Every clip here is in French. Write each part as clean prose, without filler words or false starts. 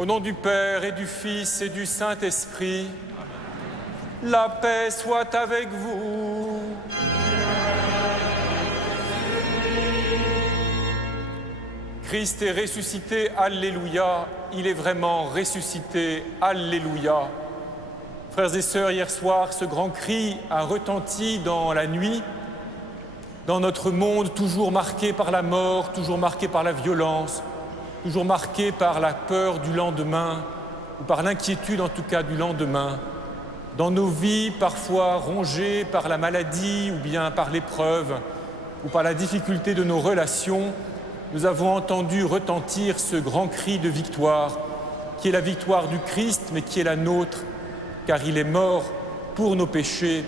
Au nom du Père et du Fils et du Saint-Esprit, la paix soit avec vous. Christ est ressuscité, Alléluia. Il est vraiment ressuscité, Alléluia. Frères et sœurs, hier soir, ce grand cri a retenti dans la nuit, dans notre monde toujours marqué par la mort, toujours marqué par la violence, toujours marqué par la peur du lendemain, ou par l'inquiétude en tout cas du lendemain, dans nos vies parfois rongées par la maladie ou bien par l'épreuve ou par la difficulté de nos relations, nous avons entendu retentir ce grand cri de victoire, qui est la victoire du Christ, mais qui est la nôtre, car il est mort pour nos péchés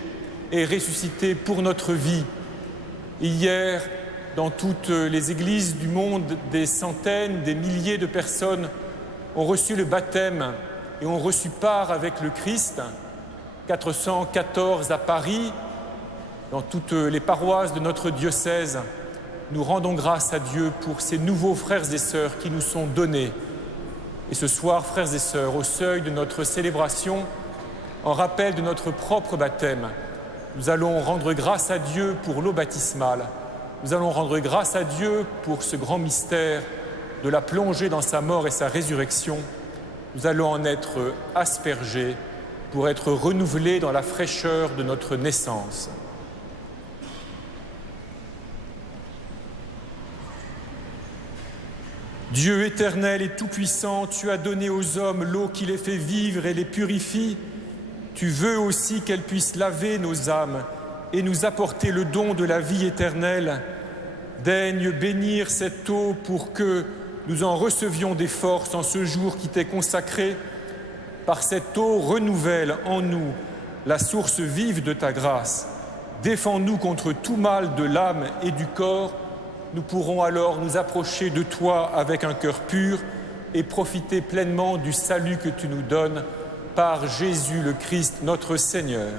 et ressuscité pour notre vie. Hier, dans toutes les églises du monde, des centaines, des milliers de personnes ont reçu le baptême et ont reçu part avec le Christ. 414 à Paris, dans toutes les paroisses de notre diocèse. Nous rendons grâce à Dieu pour ces nouveaux frères et sœurs qui nous sont donnés. Et ce soir, frères et sœurs, au seuil de notre célébration, en rappel de notre propre baptême, nous allons rendre grâce à Dieu pour l'eau baptismale. Nous allons rendre grâce à Dieu pour ce grand mystère de la plongée dans sa mort et sa résurrection. Nous allons en être aspergés pour être renouvelés dans la fraîcheur de notre naissance. Dieu éternel et tout-puissant, tu as donné aux hommes l'eau qui les fait vivre et les purifie. Tu veux aussi qu'elle puisse laver nos âmes et nous apporter le don de la vie éternelle. Daigne bénir cette eau pour que nous en recevions des forces en ce jour qui t'est consacré. Par cette eau, renouvelle en nous la source vive de ta grâce. Défends-nous contre tout mal de l'âme et du corps. Nous pourrons alors nous approcher de toi avec un cœur pur et profiter pleinement du salut que tu nous donnes par Jésus le Christ, notre Seigneur.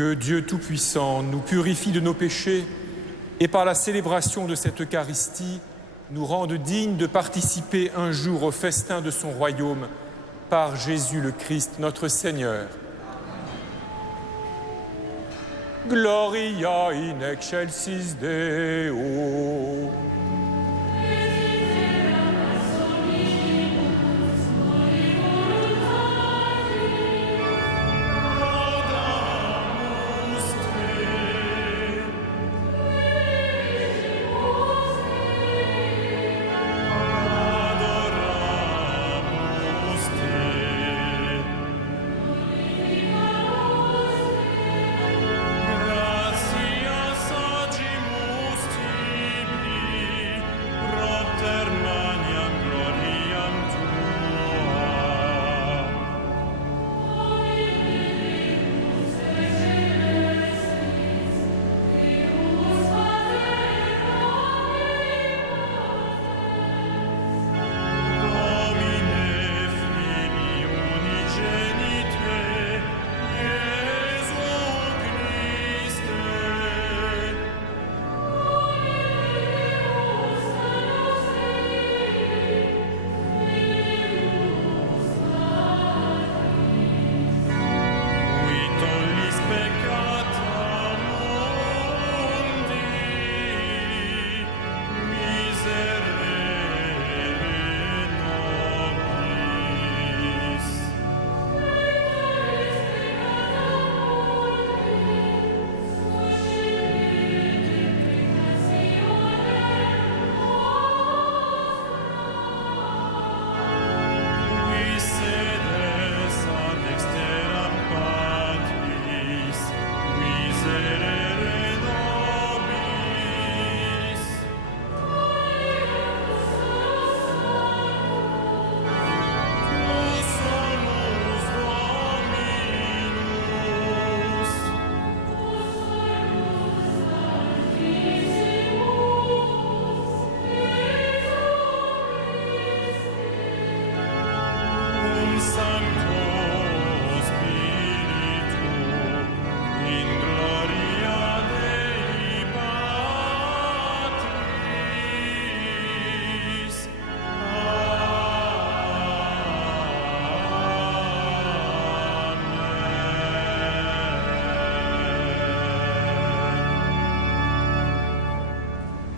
Que Dieu Tout-Puissant nous purifie de nos péchés et par la célébration de cette Eucharistie, nous rende dignes de participer un jour au festin de son royaume par Jésus le Christ, notre Seigneur. Gloria in excelsis Deo.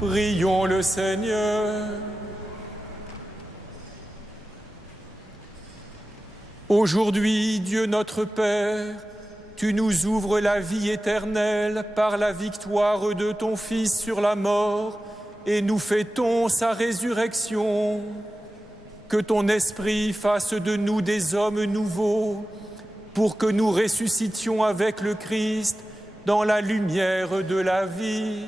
Prions le Seigneur. Aujourd'hui, Dieu notre Père, tu nous ouvres la vie éternelle par la victoire de ton Fils sur la mort et nous fêtons sa résurrection. Que ton esprit fasse de nous des hommes nouveaux pour que nous ressuscitions avec le Christ dans la lumière de la vie.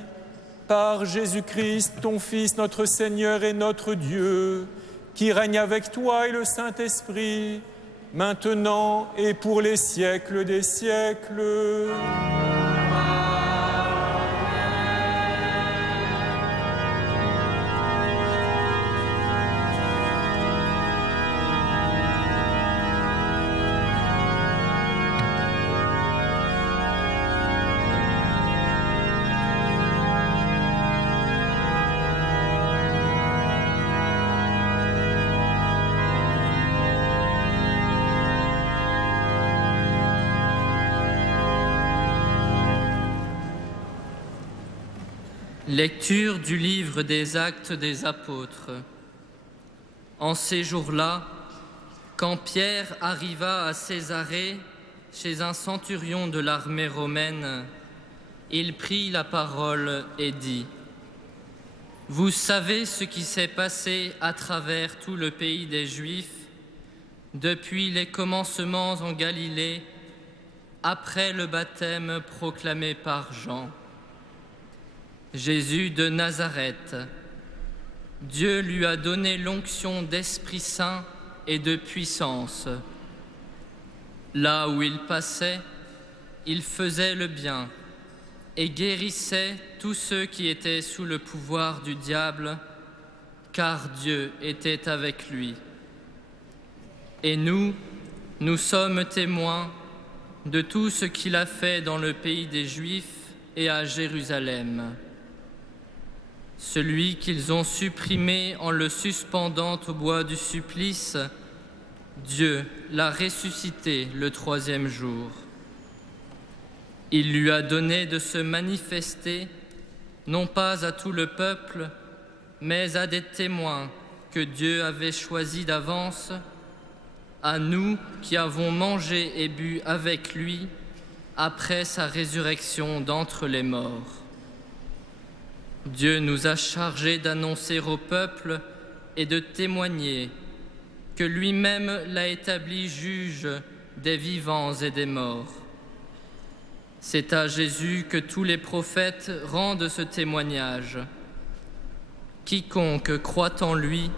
Par Jésus-Christ, ton Fils, notre Seigneur et notre Dieu, qui règne avec toi et le Saint-Esprit, maintenant et pour les siècles des siècles. Lecture du livre des Actes des Apôtres. En ces jours-là, quand Pierre arriva à Césarée, chez un centurion de l'armée romaine, il prit la parole et dit : « Vous savez ce qui s'est passé à travers tout le pays des Juifs, depuis les commencements en Galilée, après le baptême proclamé par Jean. Jésus de Nazareth, Dieu lui a donné l'onction d'Esprit Saint et de puissance. Là où il passait, il faisait le bien et guérissait tous ceux qui étaient sous le pouvoir du diable, car Dieu était avec lui. Et nous sommes témoins de tout ce qu'il a fait dans le pays des Juifs et à Jérusalem. Celui qu'ils ont supprimé en le suspendant au bois du supplice, Dieu l'a ressuscité le troisième jour. Il lui a donné de se manifester, non pas à tout le peuple, mais à des témoins que Dieu avait choisis d'avance, à nous qui avons mangé et bu avec lui après sa résurrection d'entre les morts. Dieu nous a chargés d'annoncer au peuple et de témoigner que lui-même l'a établi juge des vivants et des morts. C'est à Jésus que tous les prophètes rendent ce témoignage. Quiconque croit en lui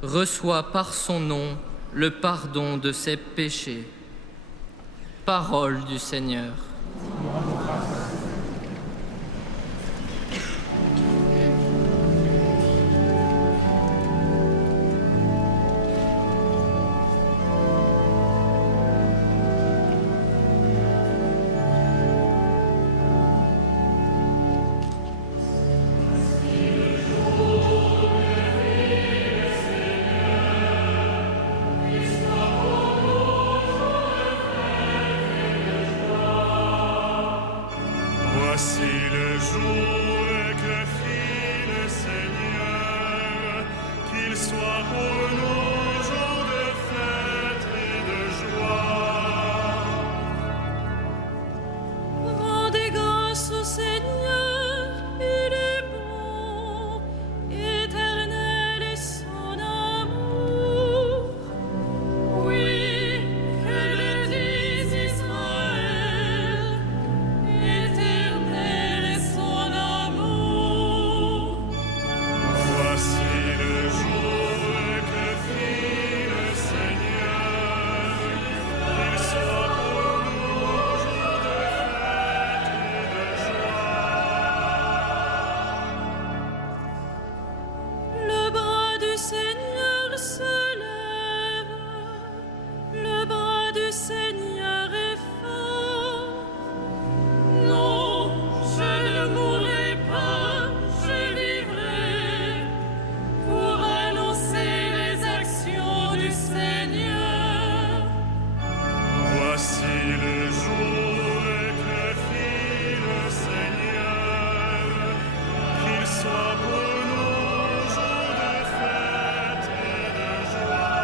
reçoit par son nom le pardon de ses péchés. Parole du Seigneur. Voici le jour que fit le Seigneur, qu'il soit pour nous jour de fête et de joie. Rendez grâce au Seigneur, il est bon, éternel est son amour. Oui, que le dise Israël, éternel est son amour. Voici le jour que fit le Seigneur, qu'il soit pour nous jour de fête et de joie. Le bras du Seigneur se lève, le bras du Seigneur est fort. Non, je ne mourrai pas, je vivrai pour annoncer les actions du Seigneur. Voici le jour que fit le Seigneur, qu'il soit pour nous jour de fête et de joie.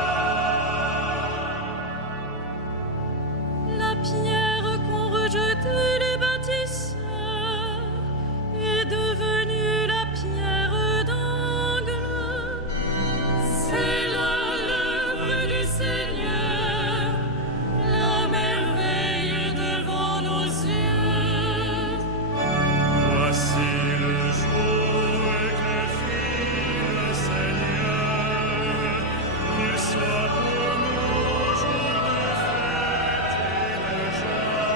La pierre qu'ont rejetée les bâtisseurs est devenue la pierre d'angle. C'est là l'œuvre du Seigneur, la merveille devant nos yeux. Voici le jour que fit le Seigneur, qu'il soit pour nous jour de fête et de joie.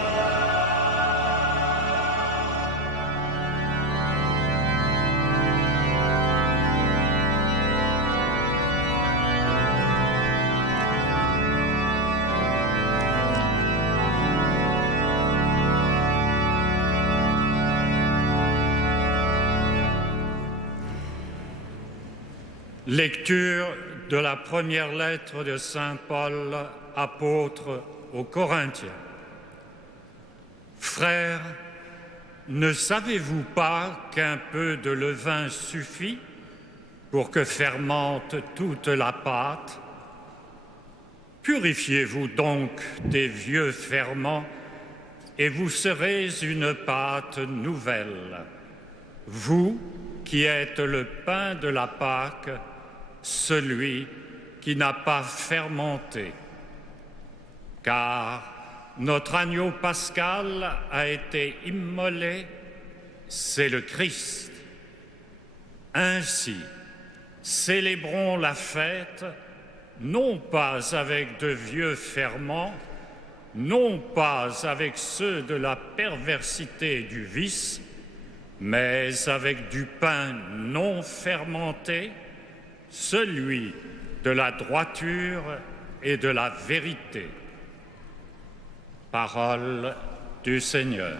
Lecture de la première lettre de Saint Paul, apôtre aux Corinthiens. Frères, ne savez-vous pas qu'un peu de levain suffit pour que fermente toute la pâte? Purifiez-vous donc des vieux ferments et vous serez une pâte nouvelle. Vous qui êtes le pain de la Pâque, celui qui n'a pas fermenté. Car notre agneau pascal a été immolé, c'est le Christ. Ainsi, célébrons la fête, non pas avec de vieux ferments, non pas avec ceux de la perversité et du vice, mais avec du pain non fermenté, celui de la droiture et de la vérité. Parole du Seigneur.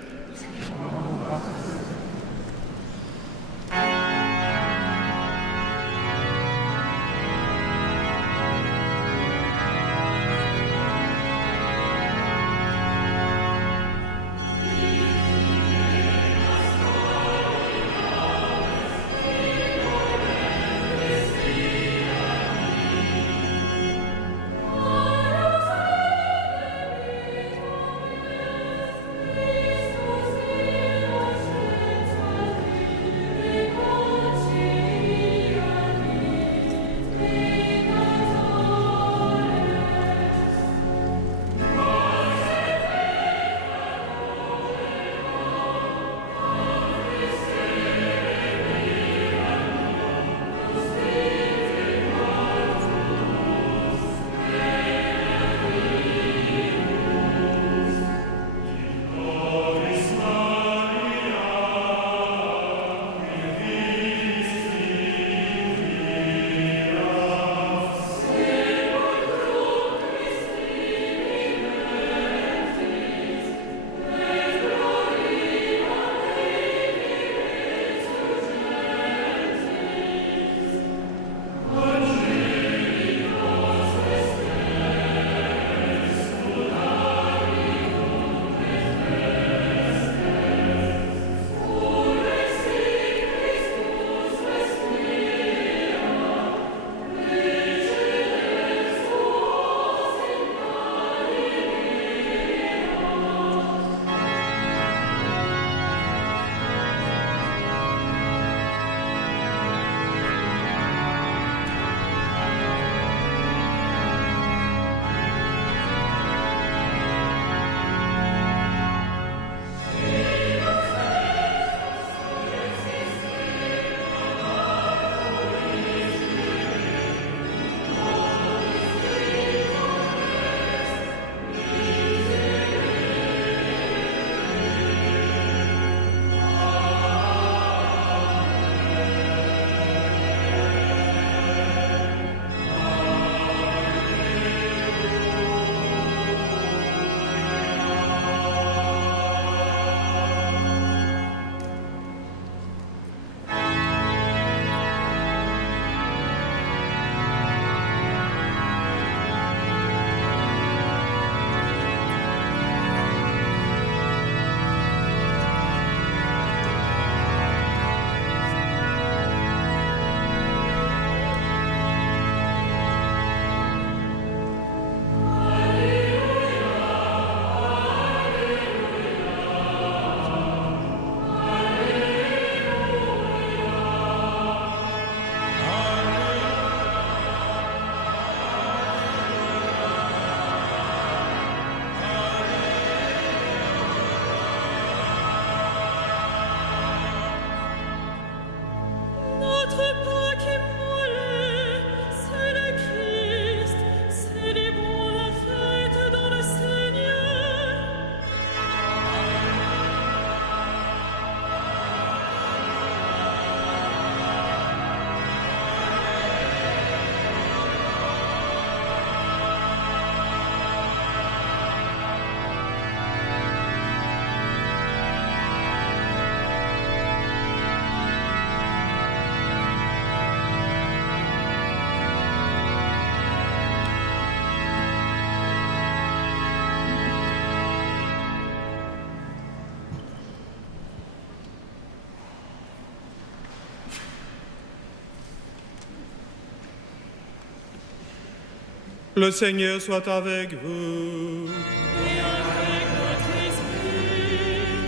Le Seigneur soit avec vous. Et avec votre esprit.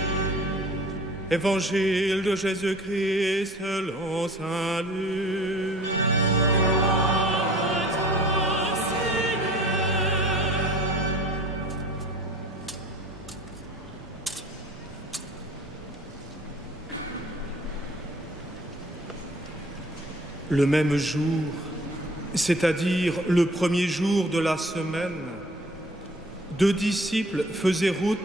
Évangile de Jésus-Christ selon saint Luc. Gloire à toi, Seigneur. Le même jour, c'est-à-dire le premier jour de la semaine, 2 disciples faisaient route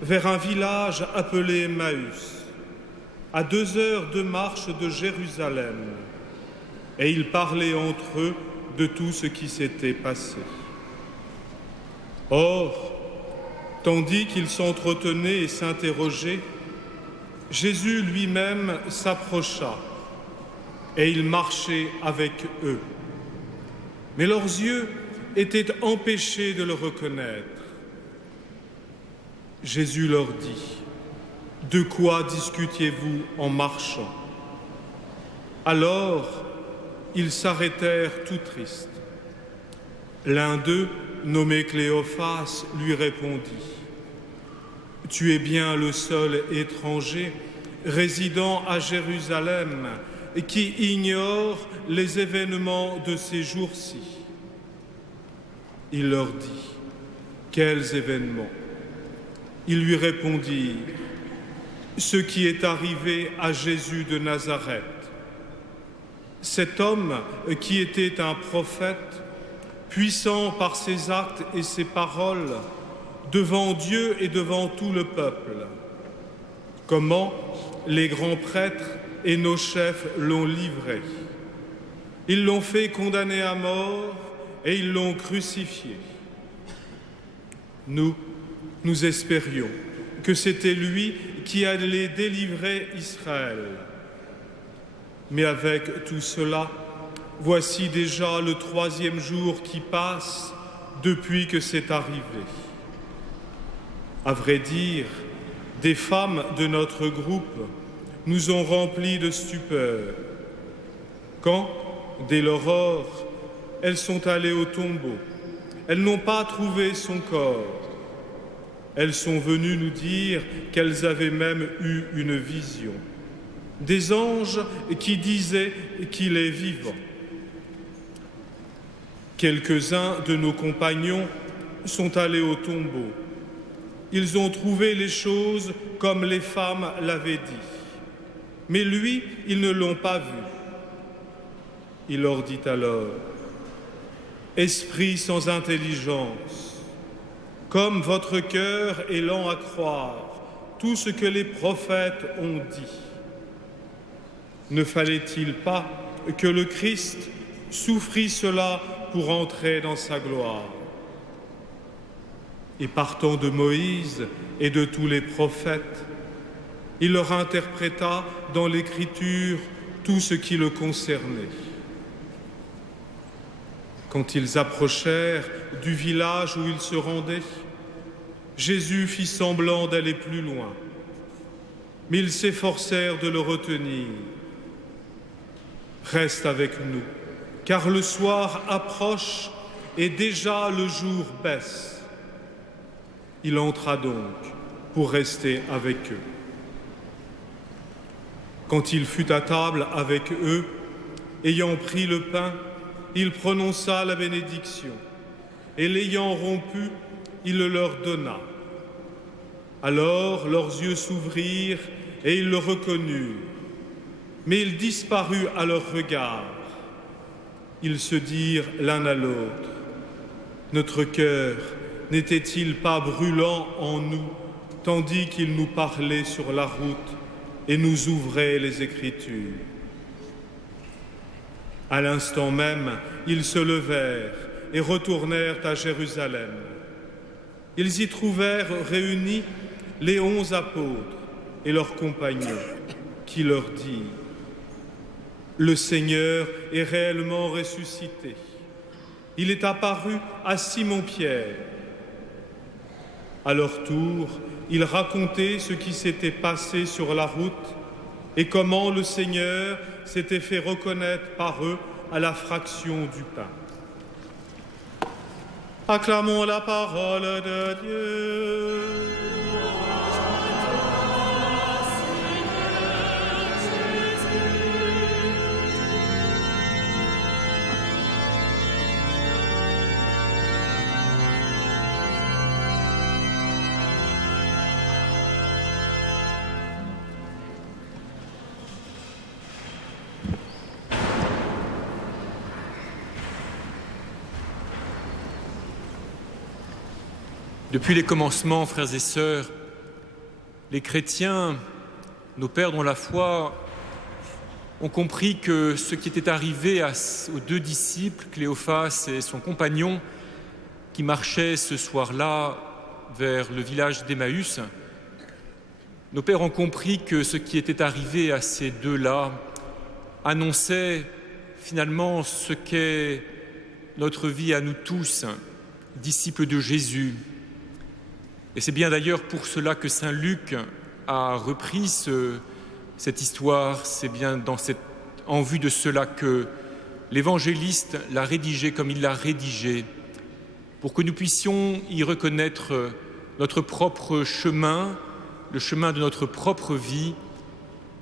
vers un village appelé Emmaüs, à 2 heures de marche de Jérusalem, et ils parlaient entre eux de tout ce qui s'était passé. Or, Tandis qu'ils s'entretenaient et s'interrogeaient, Jésus lui-même s'approcha et il marchait avec eux. Mais leurs yeux étaient empêchés de le reconnaître. Jésus leur dit, « De quoi discutiez-vous en marchant ?» Alors, ils s'arrêtèrent tout tristes. L'un d'eux, nommé Cléophas, lui répondit, « Tu es bien le seul étranger résidant à Jérusalem et qui ignore les événements de ces jours-ci. » Il leur dit, « Quels événements ?» Ils lui répondirent, « Ce qui est arrivé à Jésus de Nazareth. Cet homme qui était un prophète, puissant par ses actes et ses paroles, devant Dieu et devant tout le peuple. Comment les grands prêtres et nos chefs l'ont livré. Ils l'ont fait condamner à mort et ils l'ont crucifié. Nous espérions que c'était lui qui allait délivrer Israël. Mais avec tout cela, voici déjà le 3e jour qui passe depuis que c'est arrivé. À vrai dire, des femmes de notre groupe nous ont remplis de stupeur. Quand, dès l'aurore, elles sont allées au tombeau, elles n'ont pas trouvé son corps. Elles sont venues nous dire qu'elles avaient même eu une vision. Des anges qui disaient qu'il est vivant. Quelques-uns de nos compagnons sont allés au tombeau. Ils ont trouvé les choses comme les femmes l'avaient dit. Mais lui, ils ne l'ont pas vu. Il leur dit alors, « Esprit sans intelligence, comme votre cœur est lent à croire tout ce que les prophètes ont dit. Ne fallait-il pas que le Christ souffrit cela pour entrer dans sa gloire ? Et partant de Moïse et de tous les prophètes, il leur interpréta dans l'Écriture tout ce qui le concernait. Quand ils approchèrent du village où ils se rendaient, Jésus fit semblant d'aller plus loin, mais ils s'efforcèrent de le retenir. « Reste avec nous, car le soir approche et déjà le jour baisse. » Il entra donc pour rester avec eux. Quand il fut à table avec eux, ayant pris le pain, il prononça la bénédiction, et l'ayant rompu, il le leur donna. Alors leurs yeux s'ouvrirent et ils le reconnurent, mais il disparut à leur regard. Ils se dirent l'un à l'autre, « Notre cœur n'était-il pas brûlant en nous, tandis qu'il nous parlait sur la route et nous ouvrait les Écritures ?» À l'instant même, ils se levèrent et retournèrent à Jérusalem. Ils y trouvèrent réunis les 11 apôtres et leurs compagnons, qui leur dirent, « Le Seigneur est réellement ressuscité. Il est apparu à Simon-Pierre. » À leur tour, ils racontaient ce qui s'était passé sur la route et comment le Seigneur s'était fait reconnaître par eux à la fraction du pain. Acclamons la parole de Dieu. Depuis les commencements, frères et sœurs, les chrétiens, nos pères dans la foi, ont compris que ce qui était arrivé aux 2 disciples, Cléophas et son compagnon, qui marchaient ce soir-là vers le village d'Emmaüs, nos pères ont compris que ce qui était arrivé à ces deux-là annonçait finalement ce qu'est notre vie à nous tous, disciples de Jésus. Et c'est bien d'ailleurs pour cela que saint Luc a repris cette histoire, c'est bien en vue de cela que l'évangéliste l'a rédigé comme il l'a rédigé, pour que nous puissions y reconnaître notre propre chemin, le chemin de notre propre vie,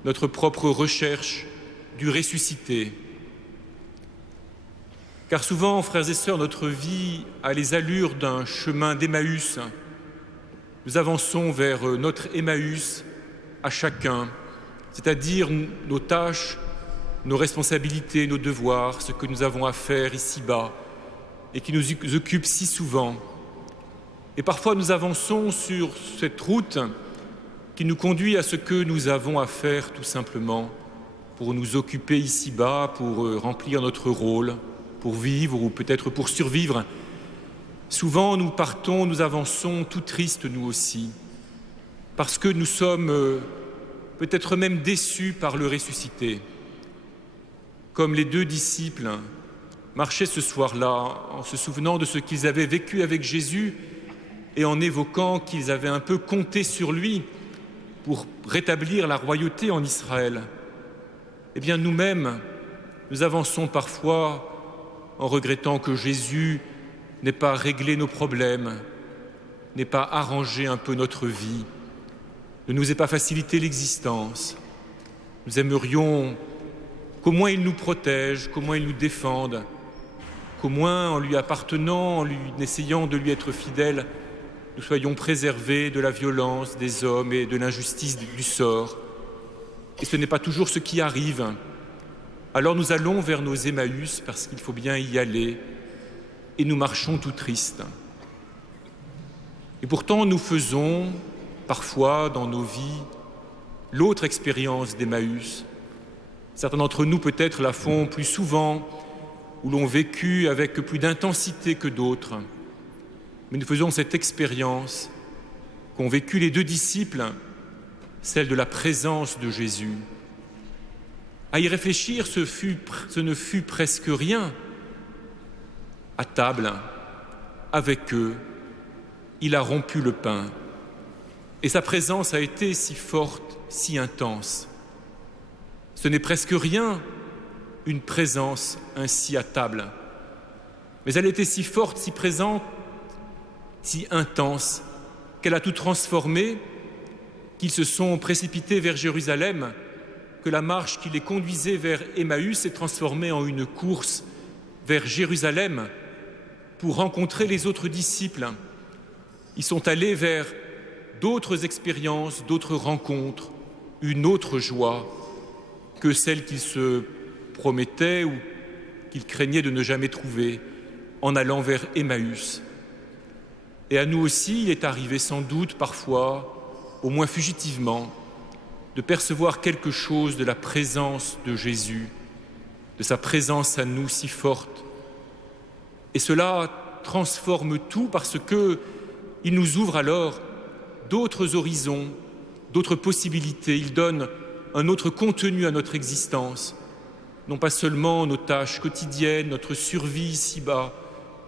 notre propre recherche du ressuscité. Car souvent, frères et sœurs, notre vie a les allures d'un chemin d'Emmaüs. Nous avançons vers notre Emmaüs à chacun, c'est-à-dire nos tâches, nos responsabilités, nos devoirs, ce que nous avons à faire ici-bas et qui nous occupe si souvent. Et parfois nous avançons sur cette route qui nous conduit à ce que nous avons à faire tout simplement pour nous occuper ici-bas, pour remplir notre rôle, pour vivre ou peut-être pour survivre. Souvent nous partons, nous avançons tout tristes nous aussi, parce que nous sommes peut-être même déçus par le ressuscité. Comme les deux disciples marchaient ce soir-là en se souvenant de ce qu'ils avaient vécu avec Jésus et en évoquant qu'ils avaient un peu compté sur lui pour rétablir la royauté en Israël. Eh bien nous-mêmes, nous avançons parfois en regrettant que Jésus n'ait pas réglé nos problèmes, n'ait pas arrangé un peu notre vie, ne nous ait pas facilité l'existence. Nous aimerions qu'au moins il nous protège, qu'au moins il nous défende, qu'au moins en lui appartenant, en essayant de lui être fidèles, nous soyons préservés de la violence des hommes et de l'injustice du sort. Et ce n'est pas toujours ce qui arrive. Alors nous allons vers nos Emmaüs parce qu'il faut bien y aller et nous marchons tout tristes. Et pourtant nous faisons parfois dans nos vies l'autre expérience d'Emmaüs. Certains d'entre nous peut-être la font plus souvent ou l'ont vécu avec plus d'intensité que d'autres. Mais nous faisons cette expérience qu'ont vécu les deux disciples, celle de la présence de Jésus. À y réfléchir, ce ne fut presque rien. À table, avec eux, il a rompu le pain. Et sa présence a été si forte, si intense. Ce n'est presque rien, une présence ainsi à table. Mais elle était si forte, si présente, si intense, qu'elle a tout transformé, qu'ils se sont précipités vers Jérusalem, que la marche qui les conduisait vers Emmaüs s'est transformée en une course vers Jérusalem pour rencontrer les autres disciples. Ils sont allés vers d'autres expériences, d'autres rencontres, une autre joie que celle qu'ils se promettaient ou qu'ils craignaient de ne jamais trouver en allant vers Emmaüs. Et à nous aussi, il est arrivé sans doute parfois, au moins fugitivement, de percevoir quelque chose de la présence de Jésus, de sa présence à nous si forte. Et cela transforme tout parce qu'il nous ouvre alors d'autres horizons, d'autres possibilités. Il donne un autre contenu à notre existence, non pas seulement nos tâches quotidiennes, notre survie ici-bas,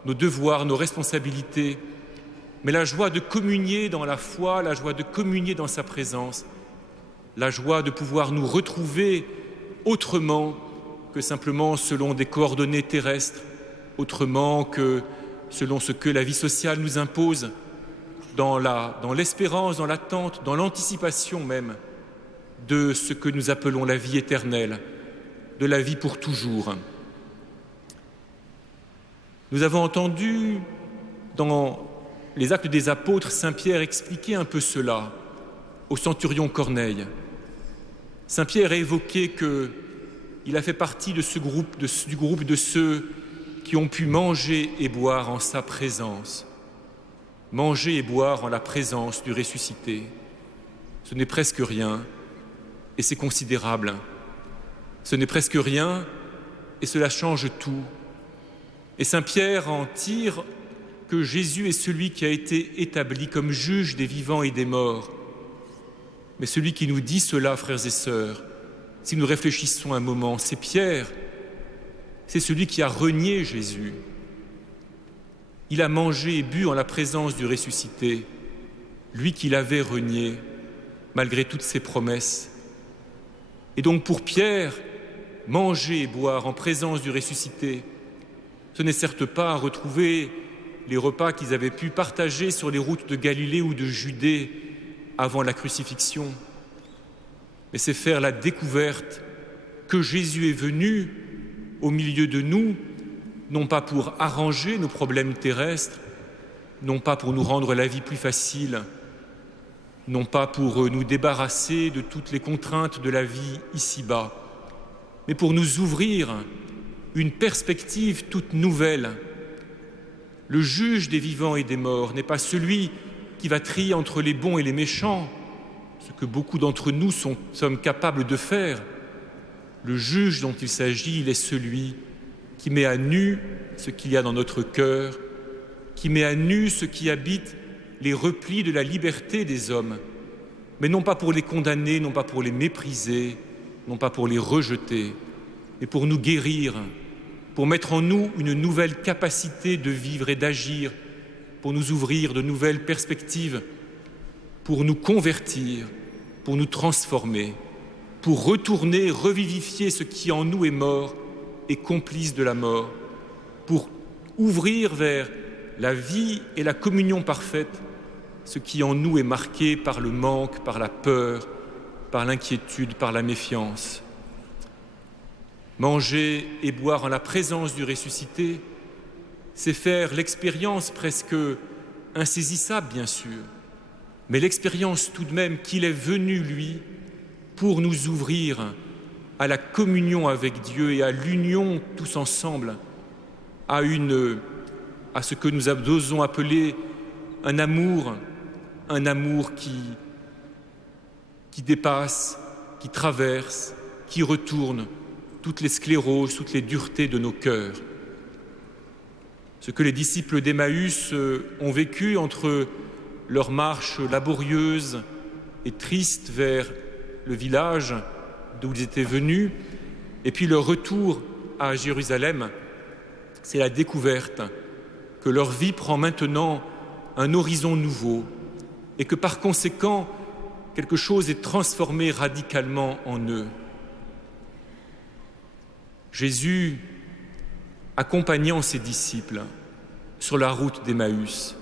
nos devoirs, nos responsabilités, mais la joie de communier dans la foi, la joie de communier dans sa présence, la joie de pouvoir nous retrouver autrement que simplement selon des coordonnées terrestres, autrement que selon ce que la vie sociale nous impose, dans l'espérance, dans l'attente, dans l'anticipation même de ce que nous appelons la vie éternelle, de la vie pour toujours. Nous avons entendu dans les Actes des Apôtres, Saint Pierre expliquait un peu cela au centurion Corneille. Saint Pierre a évoqué qu'il a fait partie de du groupe de ceux qui ont pu manger et boire en sa présence. Manger et boire en la présence du ressuscité. Ce n'est presque rien et c'est considérable. Ce n'est presque rien et cela change tout. Et Saint Pierre en tire que Jésus est celui qui a été établi comme juge des vivants et des morts. Mais celui qui nous dit cela, frères et sœurs, si nous réfléchissons un moment, c'est Pierre. C'est celui qui a renié Jésus. Il a mangé et bu en la présence du ressuscité, lui qui l'avait renié, malgré toutes ses promesses. Et donc pour Pierre, manger et boire en présence du ressuscité, ce n'est certes pas retrouver les repas qu'ils avaient pu partager sur les routes de Galilée ou de Judée avant la crucifixion, mais c'est faire la découverte que Jésus est venu au milieu de nous, non pas pour arranger nos problèmes terrestres, non pas pour nous rendre la vie plus facile, non pas pour nous débarrasser de toutes les contraintes de la vie ici-bas, mais pour nous ouvrir une perspective toute nouvelle. Le juge des vivants et des morts n'est pas celui qui va trier entre les bons et les méchants, ce que beaucoup d'entre nous sommes capables de faire. Le juge dont il s'agit, il est celui qui met à nu ce qu'il y a dans notre cœur, qui met à nu ce qui habite les replis de la liberté des hommes, mais non pas pour les condamner, non pas pour les mépriser, non pas pour les rejeter, mais pour nous guérir, pour mettre en nous une nouvelle capacité de vivre et d'agir, pour nous ouvrir de nouvelles perspectives, pour nous convertir, pour nous transformer, pour retourner, revivifier ce qui en nous est mort et complice de la mort, pour ouvrir vers la vie et la communion parfaite ce qui en nous est marqué par le manque, par la peur, par l'inquiétude, par la méfiance. Manger et boire en la présence du ressuscité, c'est faire l'expérience presque insaisissable, bien sûr, mais l'expérience tout de même qu'il est venu, lui, pour nous ouvrir à la communion avec Dieu et à l'union tous ensemble, à ce que nous osons appeler un amour qui dépasse, qui traverse, qui retourne toutes les scléroses, toutes les duretés de nos cœurs. Ce que les disciples d'Emmaüs ont vécu entre leur marche laborieuse et triste vers le village d'où ils étaient venus, et puis leur retour à Jérusalem, c'est la découverte que leur vie prend maintenant un horizon nouveau et que par conséquent, quelque chose est transformé radicalement en eux. Jésus, accompagnant ses disciples sur la route d'Emmaüs,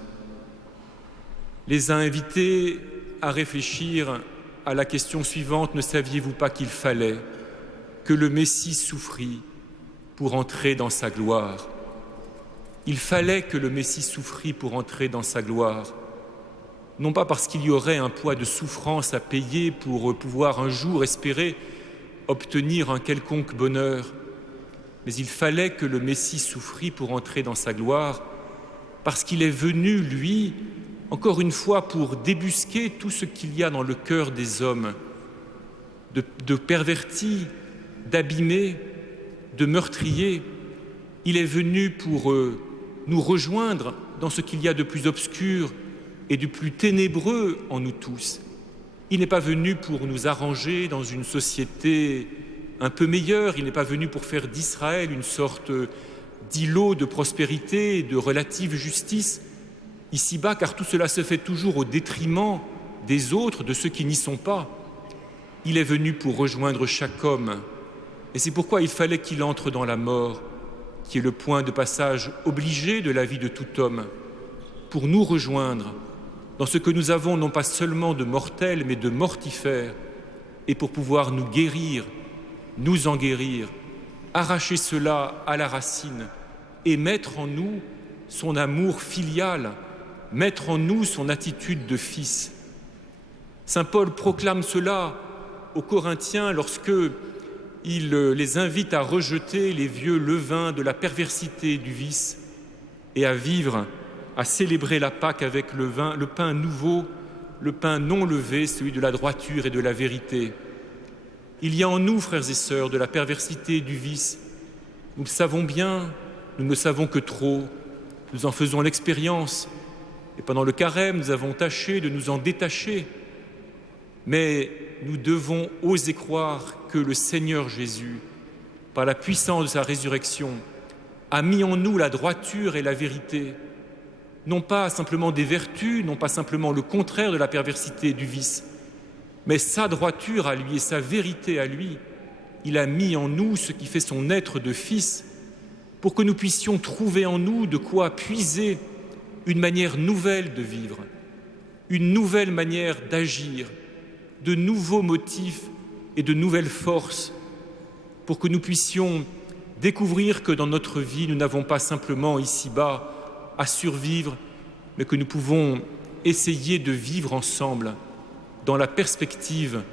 les a invités à réfléchir à la question suivante: ne saviez-vous pas qu'il fallait que le Messie souffrit pour entrer dans sa gloire? Il fallait que le Messie souffrit pour entrer dans sa gloire, non pas parce qu'il y aurait un poids de souffrance à payer pour pouvoir un jour espérer obtenir un quelconque bonheur, mais il fallait que le Messie souffrit pour entrer dans sa gloire, parce qu'il est venu, lui, encore une fois, pour débusquer tout ce qu'il y a dans le cœur des hommes, de pervertis, d'abîmés, de meurtriers. Il est venu pour nous rejoindre dans ce qu'il y a de plus obscur et du plus ténébreux en nous tous. Il n'est pas venu pour nous arranger dans une société un peu meilleure, il n'est pas venu pour faire d'Israël une sorte d'îlot de prospérité et de relative justice ici-bas, car tout cela se fait toujours au détriment des autres, de ceux qui n'y sont pas. Il est venu pour rejoindre chaque homme, et c'est pourquoi il fallait qu'il entre dans la mort, qui est le point de passage obligé de la vie de tout homme, pour nous rejoindre dans ce que nous avons non pas seulement de mortel, mais de mortifère, et pour pouvoir nous guérir, nous en guérir, arracher cela à la racine et mettre en nous son amour filial, mettre en nous son attitude de fils. Saint Paul proclame cela aux Corinthiens lorsque il les invite à rejeter les vieux levains de la perversité et du vice et à vivre, à célébrer la Pâque avec le pain nouveau, le pain non levé, celui de la droiture et de la vérité. Il y a en nous, frères et sœurs, de la perversité et du vice. Nous le savons bien, nous ne le savons que trop. nous en faisons l'expérience. Et pendant le carême, nous avons tâché de nous en détacher. Mais nous devons oser croire que le Seigneur Jésus, par la puissance de sa résurrection, a mis en nous la droiture et la vérité, non pas simplement des vertus, non pas simplement le contraire de la perversité et du vice, mais sa droiture à lui et sa vérité à lui. Il a mis en nous ce qui fait son être de fils, pour que nous puissions trouver en nous de quoi puiser une manière nouvelle de vivre, une nouvelle manière d'agir, de nouveaux motifs et de nouvelles forces, pour que nous puissions découvrir que dans notre vie, nous n'avons pas simplement ici-bas à survivre, mais que nous pouvons essayer de vivre ensemble dans la perspective,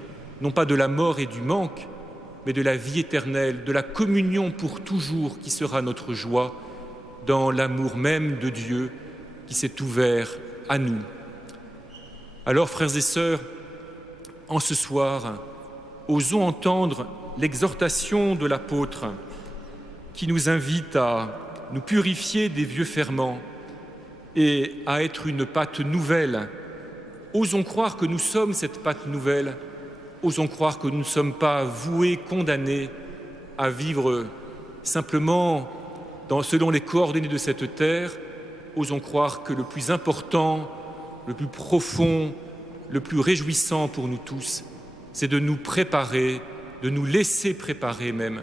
non pas de la mort et du manque, mais de la vie éternelle, de la communion pour toujours qui sera notre joie, dans l'amour même de Dieu qui s'est ouvert à nous. Alors, frères et sœurs, en ce soir, osons entendre l'exhortation de l'apôtre qui nous invite à nous purifier des vieux ferments et à être une pâte nouvelle. Osons croire que nous sommes cette pâte nouvelle. Osons croire que nous ne sommes pas voués, condamnés à vivre simplement selon les coordonnées de cette terre. Osons croire que le plus important, le plus profond, le plus réjouissant pour nous tous, c'est de nous préparer, de nous laisser préparer même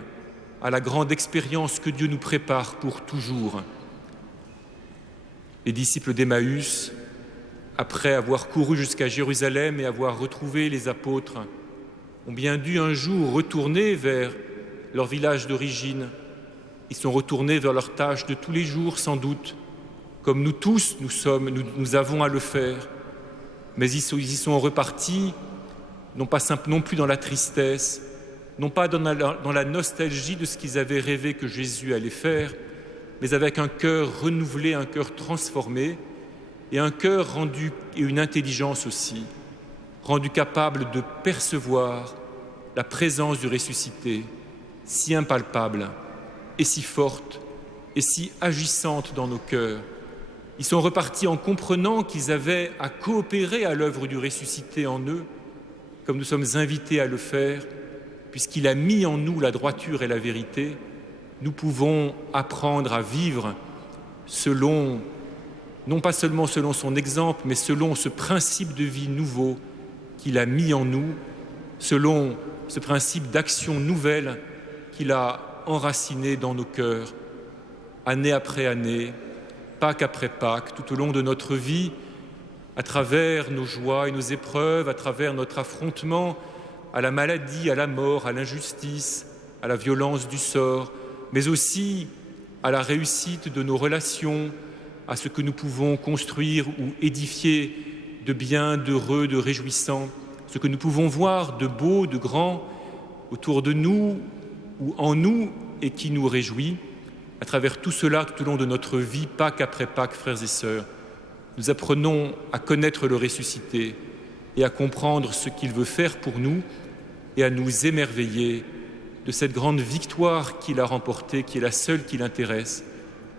à la grande expérience que Dieu nous prépare pour toujours. Les disciples d'Emmaüs, après avoir couru jusqu'à Jérusalem et avoir retrouvé les apôtres, ont bien dû un jour retourner vers leur village d'origine. Ils sont retournés vers leurs tâches de tous les jours, sans doute, comme nous tous, nous avons à le faire. Mais ils y sont repartis, non plus dans la tristesse, non pas dans la nostalgie de ce qu'ils avaient rêvé que Jésus allait faire, mais avec un cœur renouvelé, un cœur transformé, et un cœur rendu, et une intelligence aussi, rendu capable de percevoir la présence du ressuscité, si impalpable et si forte et si agissante dans nos cœurs. Ils sont repartis en comprenant qu'ils avaient à coopérer à l'œuvre du ressuscité en eux, comme nous sommes invités à le faire, puisqu'il a mis en nous la droiture et la vérité. Nous pouvons apprendre à vivre selon, non pas seulement selon son exemple, mais selon ce principe de vie nouveau qu'il a mis en nous, selon ce principe d'action nouvelle qu'il a enraciné dans nos cœurs, année après année, Pâques après Pâques, tout au long de notre vie, à travers nos joies et nos épreuves, à travers notre affrontement à la maladie, à la mort, à l'injustice, à la violence du sort, mais aussi à la réussite de nos relations, à ce que nous pouvons construire ou édifier de bien, d'heureux, de réjouissant, ce que nous pouvons voir de beau, de grand autour de nous ou en nous et qui nous réjouit. À travers tout cela, tout au long de notre vie, Pâques après Pâques, frères et sœurs, nous apprenons à connaître le ressuscité et à comprendre ce qu'il veut faire pour nous et à nous émerveiller de cette grande victoire qu'il a remportée, qui est la seule qui l'intéresse,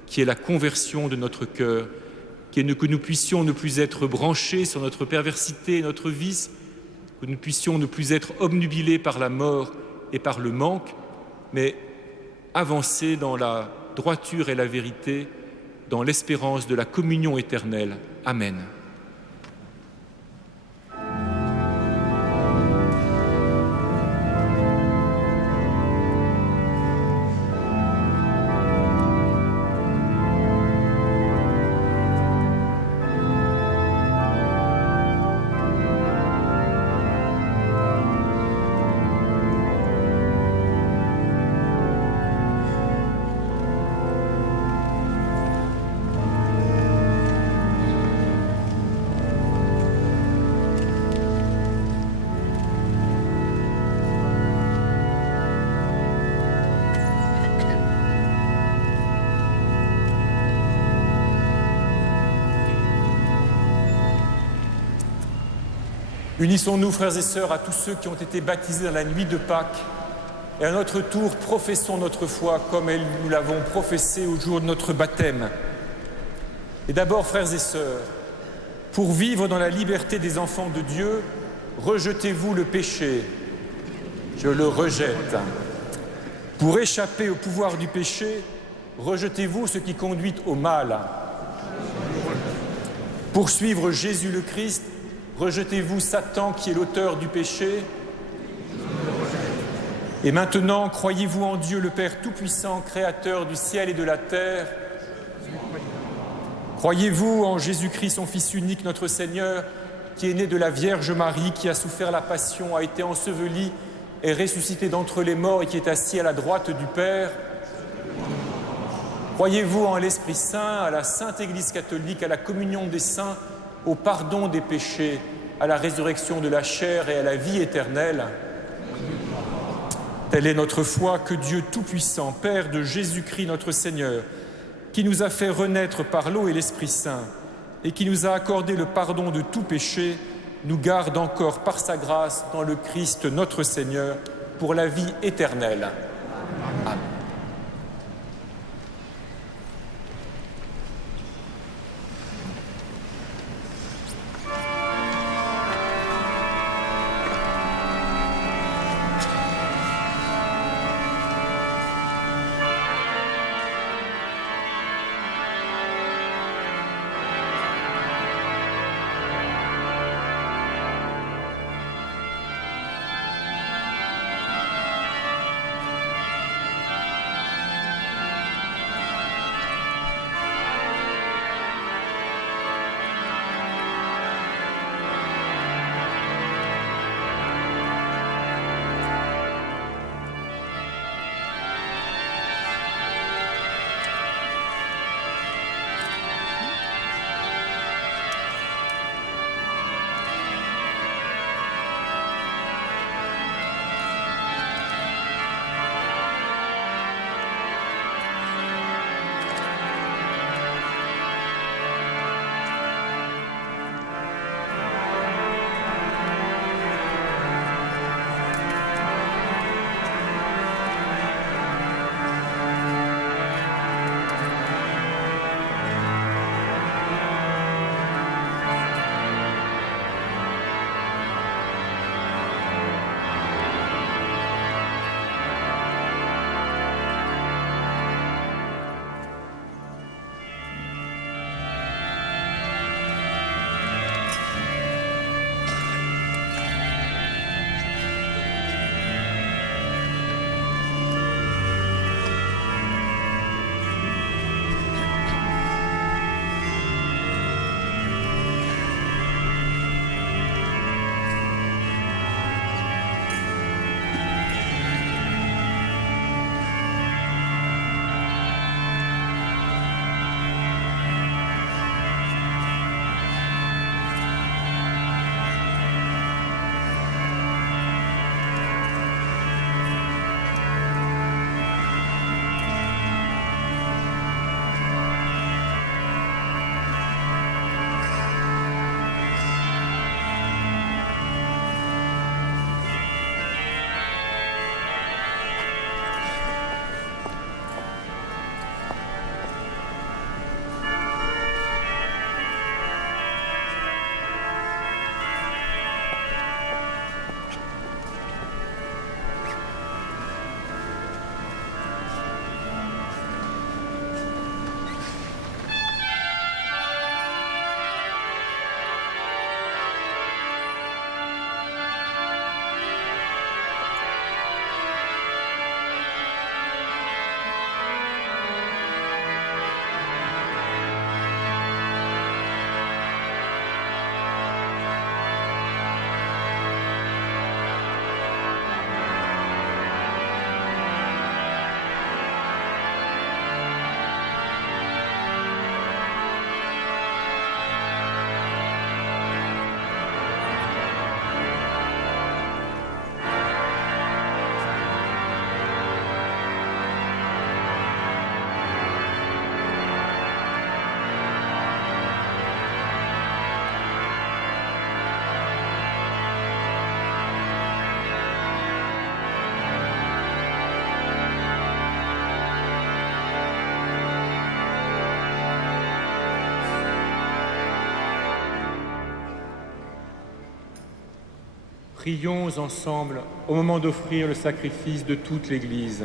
qui est la conversion de notre cœur, qui est que nous puissions ne plus être branchés sur notre perversité et notre vice, que nous puissions ne plus être obnubilés par la mort et par le manque, mais avancer dans la droiture et la vérité, dans l'espérance de la communion éternelle. Amen. Unissons-nous, frères et sœurs, à tous ceux qui ont été baptisés dans la nuit de Pâques et à notre tour, professons notre foi comme nous l'avons professée au jour de notre baptême. Et d'abord, frères et sœurs, pour vivre dans la liberté des enfants de Dieu, rejetez-vous le péché. Je le rejette. Pour échapper au pouvoir du péché, rejetez-vous ce qui conduit au mal. Pour suivre Jésus le Christ, rejetez-vous Satan qui est l'auteur du péché. Et maintenant, croyez-vous en Dieu le Père Tout-Puissant, Créateur du ciel et de la terre? Croyez-vous en Jésus-Christ, son Fils unique, notre Seigneur, qui est né de la Vierge Marie, qui a souffert la passion, a été enseveli, est ressuscité d'entre les morts et qui est assis à la droite du Père? Croyez-vous en l'Esprit Saint, à la Sainte Église catholique, à la communion des saints, au pardon des péchés, à la résurrection de la chair et à la vie éternelle? Telle est notre foi, que Dieu Tout-Puissant, Père de Jésus-Christ notre Seigneur, qui nous a fait renaître par l'eau et l'Esprit Saint, et qui nous a accordé le pardon de tout péché, nous garde encore par sa grâce dans le Christ notre Seigneur, pour la vie éternelle. Amen. Prions ensemble au moment d'offrir le sacrifice de toute l'Église.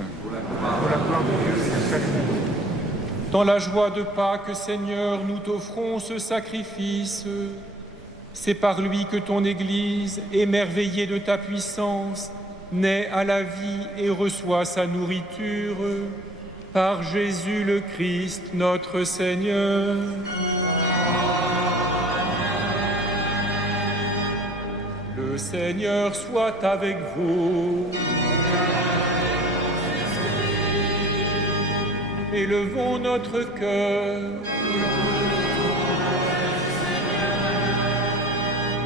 Dans la joie de Pâques, Seigneur, nous t'offrons ce sacrifice. C'est par lui que ton Église, émerveillée de ta puissance, naît à la vie et reçoit sa nourriture. Par Jésus le Christ, notre Seigneur. Le Seigneur soit avec vous. Élevons notre cœur.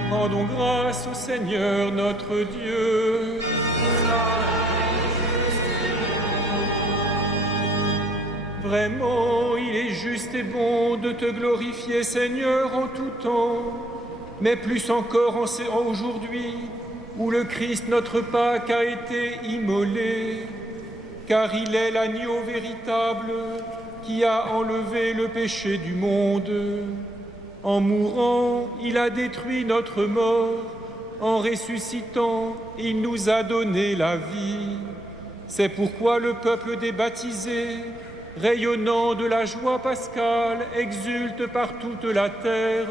Rendons grâce au Seigneur notre Dieu. Vraiment, il est juste et bon de te glorifier, Seigneur, en tout temps, mais plus encore aujourd'hui, où le Christ, notre Pâque, a été immolé, car il est l'agneau véritable qui a enlevé le péché du monde. En mourant, il a détruit notre mort. En ressuscitant, il nous a donné la vie. C'est pourquoi le peuple des baptisés, rayonnant de la joie pascale, exulte par toute la terre,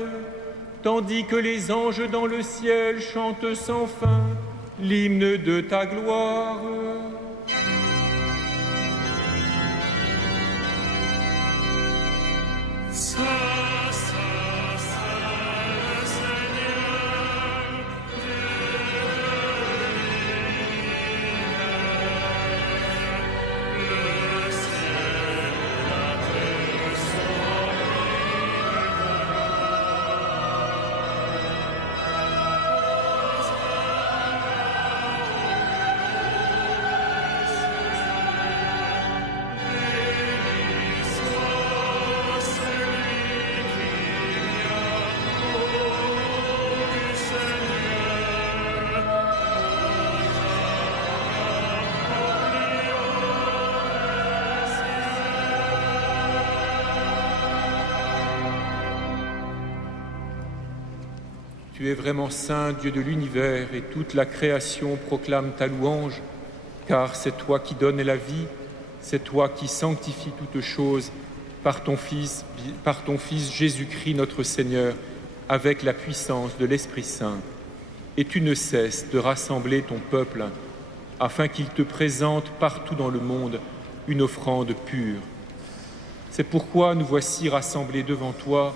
tandis que les anges dans le ciel chantent sans fin l'hymne de ta gloire. Tu es vraiment saint, Dieu de l'univers, et toute la création proclame ta louange, car c'est toi qui donnes la vie, c'est toi qui sanctifies toutes choses par ton Fils Jésus-Christ notre Seigneur, avec la puissance de l'Esprit Saint. Et tu ne cesses de rassembler ton peuple, afin qu'il te présente partout dans le monde une offrande pure. C'est pourquoi nous voici rassemblés devant toi,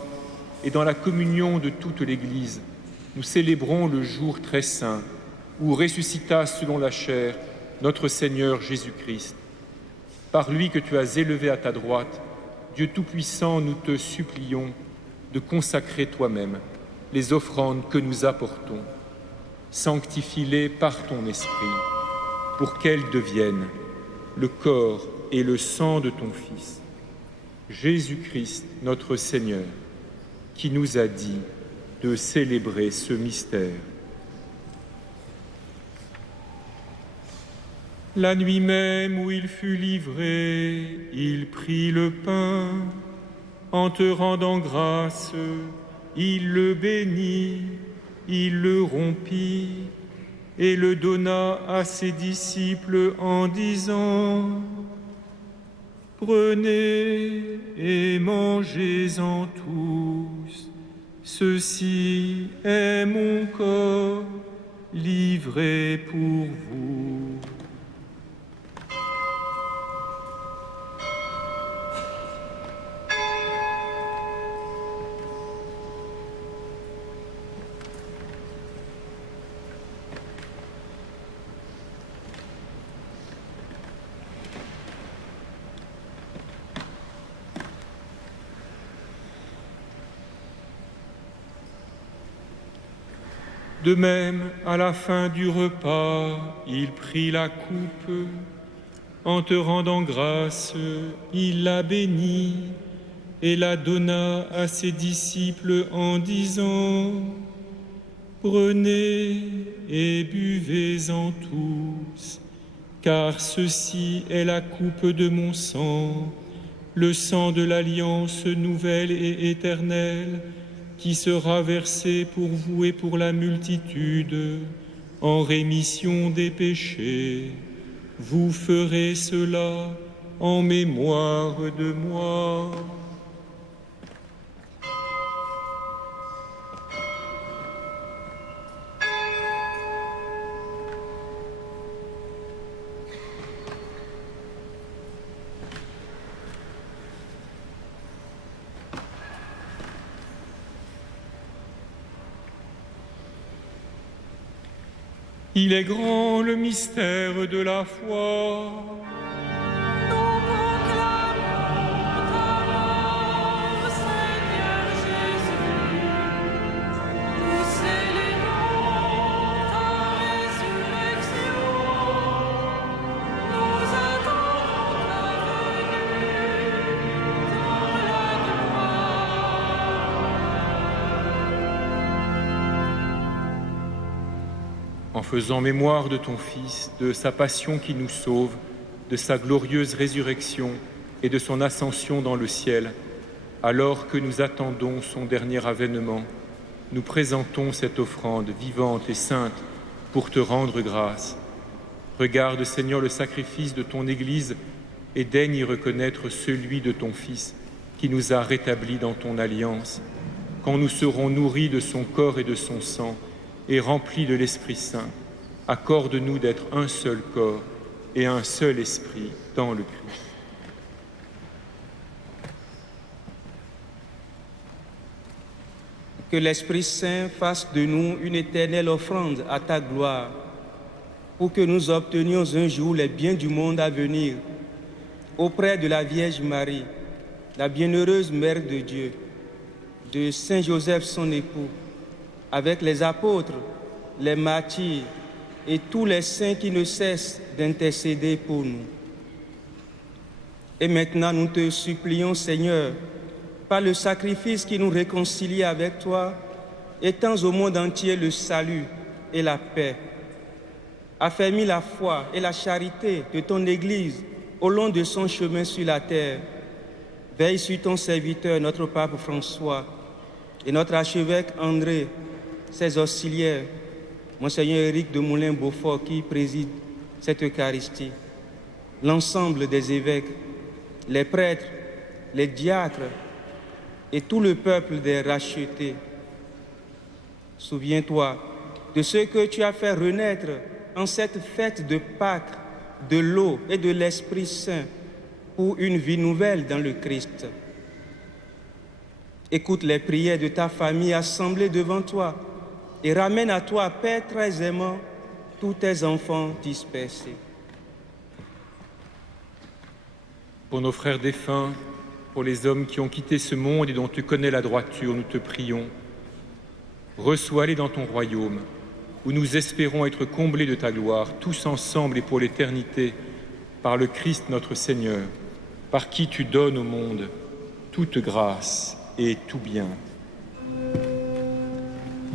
et dans la communion de toute l'Église, nous célébrons le jour très saint où ressuscita selon la chair notre Seigneur Jésus-Christ. Par lui que tu as élevé à ta droite, Dieu Tout-Puissant, nous te supplions de consacrer toi-même les offrandes que nous apportons. Sanctifie-les par ton Esprit, pour qu'elles deviennent le corps et le sang de ton Fils, Jésus-Christ notre Seigneur, qui nous a dit de célébrer ce mystère. La nuit même où il fut livré, il prit le pain. En te rendant grâce, il le bénit, il le rompit et le donna à ses disciples en disant : « Prenez et mangez-en tous. Ceci est mon corps livré pour vous. » De même, à la fin du repas, il prit la coupe. En te rendant grâce, il la bénit et la donna à ses disciples en disant : « Prenez et buvez-en tous, car ceci est la coupe de mon sang, le sang de l'alliance nouvelle et éternelle, qui sera versé pour vous et pour la multitude en rémission des péchés. Vous ferez cela en mémoire de moi. Il est grand le mystère de la foi. Nous proclamons ta mort, Seigneur Jésus. Nous célébrons ta résurrection. Nous attendons ta venue dans la gloire. En faisant mémoire de ton Fils, de sa passion qui nous sauve, de sa glorieuse résurrection et de son ascension dans le ciel, alors que nous attendons son dernier avènement, nous présentons cette offrande vivante et sainte pour te rendre grâce. Regarde, Seigneur, le sacrifice de ton Église et daigne y reconnaître celui de ton Fils qui nous a rétablis dans ton alliance. Quand nous serons nourris de son corps et de son sang et remplis de l'Esprit Saint, accorde-nous d'être un seul corps et un seul esprit dans le Christ. Que l'Esprit Saint fasse de nous une éternelle offrande à ta gloire, pour que nous obtenions un jour les biens du monde à venir, auprès de la Vierge Marie, la bienheureuse Mère de Dieu, de Saint Joseph son époux, avec les apôtres, les martyrs et tous les saints qui ne cessent d'intercéder pour nous. Et maintenant, nous te supplions, Seigneur, par le sacrifice qui nous réconcilie avec toi, étends au monde entier le salut et la paix. Affermis la foi et la charité de ton Église au long de son chemin sur la terre. Veille sur ton serviteur, notre pape François, et notre archevêque André, ses auxiliaires, Monseigneur Éric de Moulin-Beaufort qui préside cette Eucharistie, l'ensemble des évêques, les prêtres, les diacres et tout le peuple des rachetés. Souviens-toi de ce que tu as fait renaître en cette fête de Pâques, de l'eau et de l'Esprit Saint pour une vie nouvelle dans le Christ. Écoute les prières de ta famille assemblée devant toi et ramène à toi, Père très aimant, tous tes enfants dispersés. Pour nos frères défunts, pour les hommes qui ont quitté ce monde et dont tu connais la droiture, nous te prions. Reçois-les dans ton royaume, où nous espérons être comblés de ta gloire, tous ensemble et pour l'éternité, par le Christ notre Seigneur, par qui tu donnes au monde toute grâce et tout bien.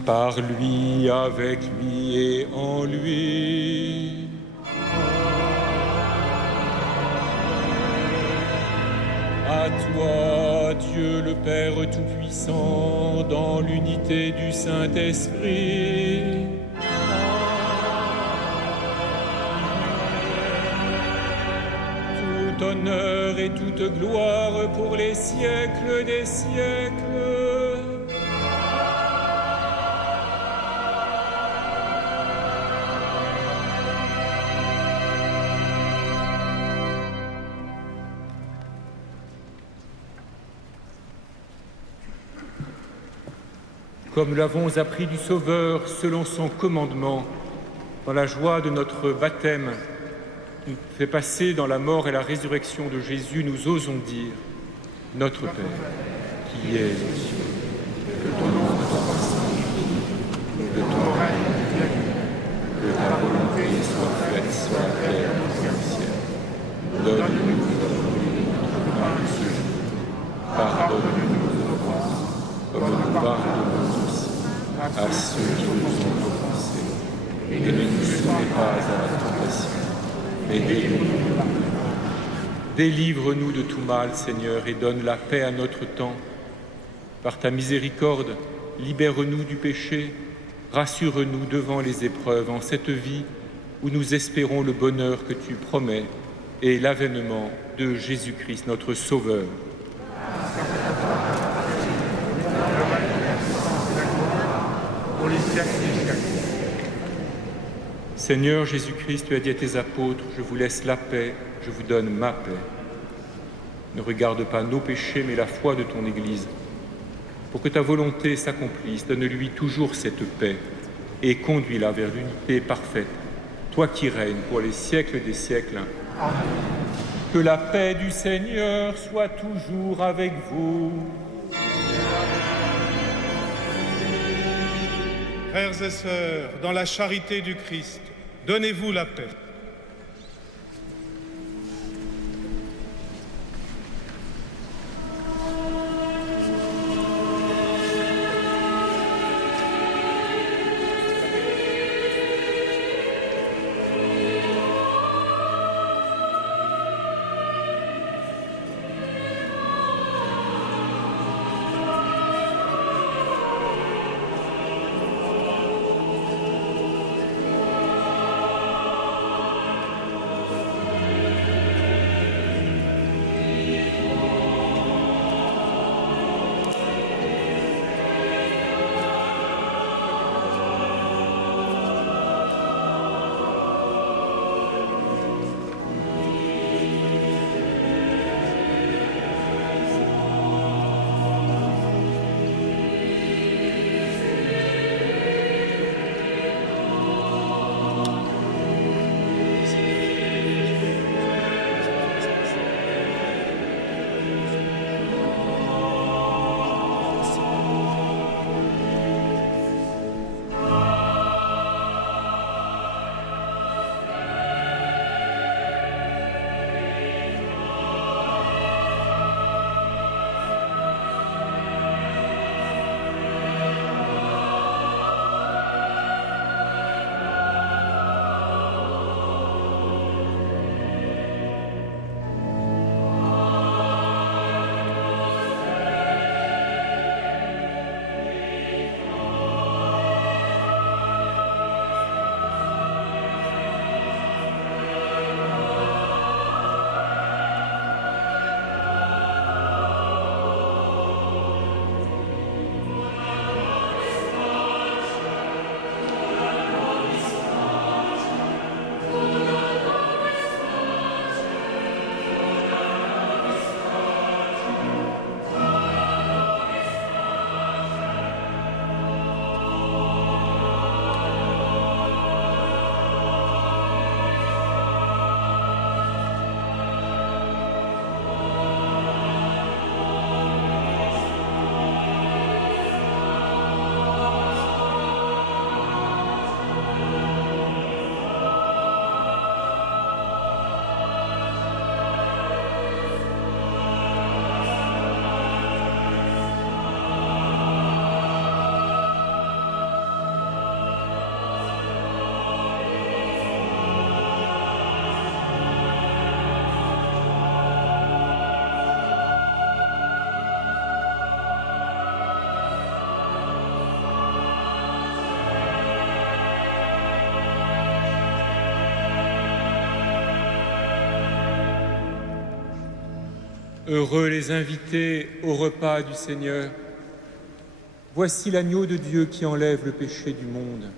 Par lui, avec lui et en lui. À toi, Dieu le Père Tout-Puissant, dans l'unité du Saint-Esprit. Tout honneur et toute gloire pour les siècles des siècles. Comme nous l'avons appris du Sauveur selon son commandement, dans la joie de notre baptême, nous fait passer dans la mort et la résurrection de Jésus, nous osons dire « Notre Père, qui es aux cieux, que ton nom soit sanctifié, que ton règne vienne, que ta volonté soit faite sur la terre comme au ciel. Donne-nous aujourd'hui notre pain de ce jour. Pardonne-nous nos offenses, comme nous pardonnons aussi à ceux qui nous ont offensés. Et ne nous soumets pas à la tentation, mais délivre-nous. Délivre-nous de tout mal, Seigneur, et donne la paix à notre temps. Par ta miséricorde, libère-nous du péché Rassure-nous devant les épreuves en cette vie où nous espérons le bonheur que tu promets et l'avènement de Jésus-Christ, notre Sauveur. Seigneur Jésus-Christ, tu as dit à tes apôtres, je vous laisse la paix, je vous donne ma paix. Ne regarde pas nos péchés, mais la foi de ton Église. Pour que ta volonté s'accomplisse, donne-lui toujours cette paix et conduis-la vers l'unité parfaite, toi qui règnes pour les siècles des siècles. Amen. Que la paix du Seigneur soit toujours avec vous. Frères et sœurs, dans la charité du Christ, donnez-vous la paix. Heureux les invités au repas du Seigneur. Voici l'agneau de Dieu qui enlève le péché du monde.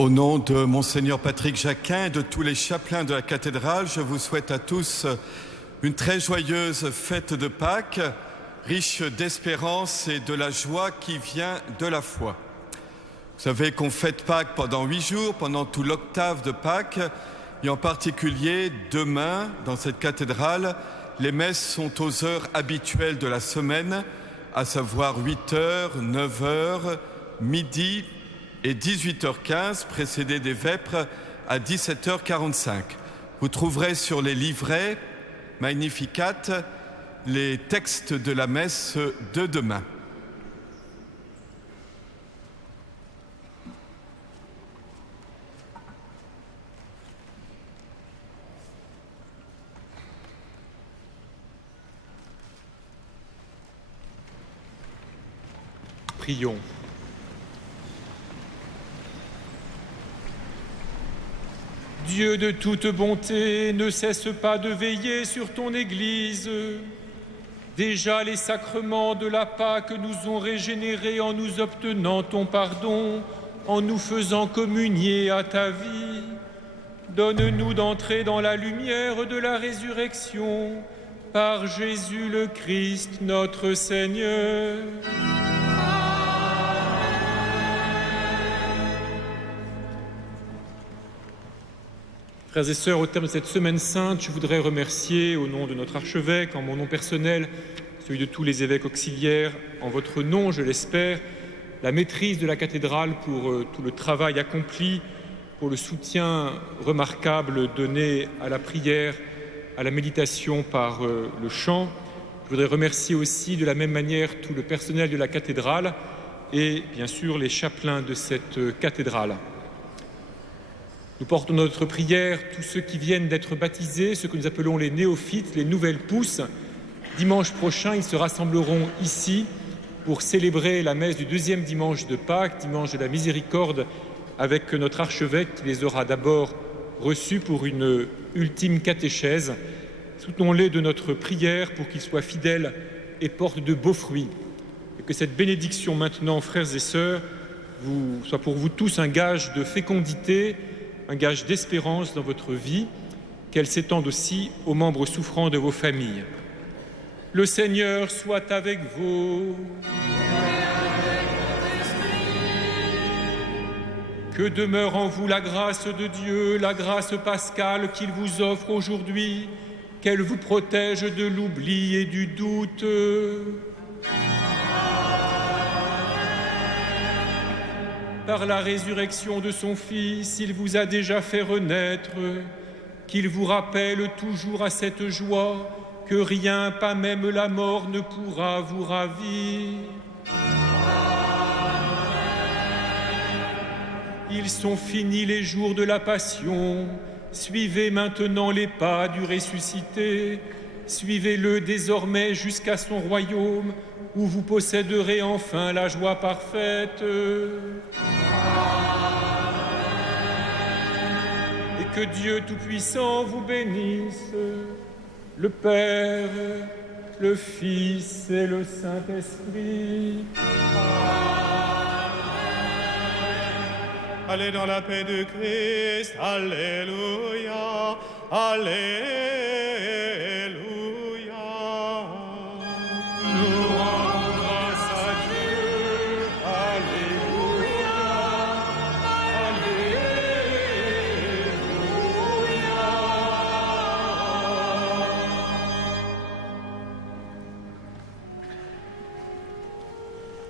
Au nom de Monseigneur Patrick Jacquin et de tous les chapelains de la cathédrale, je vous souhaite à tous une très joyeuse fête de Pâques, riche d'espérance et de la joie qui vient de la foi. Vous savez qu'on fête Pâques pendant 8 jours, pendant tout l'octave de Pâques, et en particulier demain, dans cette cathédrale, les messes sont aux heures habituelles de la semaine, à savoir 8h, 9h, midi et 18h15, précédé des vêpres à 17h45. Vous trouverez sur les livrets Magnificat les textes de la messe de demain. Prions. Dieu de toute bonté, ne cesse pas de veiller sur ton Église. Déjà les sacrements de la Pâque nous ont régénérés en nous obtenant ton pardon, en nous faisant communier à ta vie. Donne-nous d'entrer dans la lumière de la résurrection, par Jésus le Christ, notre Seigneur. Frères et sœurs, au terme de cette semaine sainte, je voudrais remercier au nom de notre archevêque, en mon nom personnel, celui de tous les évêques auxiliaires, en votre nom, je l'espère, la maîtrise de la cathédrale pour tout le travail accompli, pour le soutien remarquable donné à la prière, à la méditation par le chant. Je voudrais remercier aussi de la même manière tout le personnel de la cathédrale et bien sûr les chapelains de cette cathédrale. Nous portons notre prière tous ceux qui viennent d'être baptisés, ceux que nous appelons les néophytes, les nouvelles pousses. Dimanche prochain, ils se rassembleront ici pour célébrer la messe du deuxième dimanche de Pâques, dimanche de la miséricorde, avec notre archevêque qui les aura d'abord reçus pour une ultime catéchèse. Soutenons-les de notre prière pour qu'ils soient fidèles et portent de beaux fruits. Et que cette bénédiction maintenant, frères et sœurs, soit pour vous tous un gage de fécondité, un gage d'espérance dans votre vie, qu'elle s'étende aussi aux membres souffrants de vos familles. Le Seigneur soit avec vous. Que demeure en vous la grâce de Dieu, la grâce pascale qu'il vous offre aujourd'hui, qu'elle vous protège de l'oubli et du doute. Par la résurrection de son Fils, il vous a déjà fait renaître, qu'il vous rappelle toujours à cette joie que rien, pas même la mort, ne pourra vous ravir. Ils sont finis les jours de la passion, suivez maintenant les pas du ressuscité, suivez-le désormais jusqu'à son royaume, où vous posséderez enfin la joie parfaite. Et que Dieu Tout-Puissant vous bénisse, le Père, le Fils et le Saint-Esprit. Allez dans la paix de Christ, alléluia, alléluia. Nous rendons grâce à Dieu, alléluia, alléluia.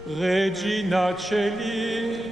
Regina Celi.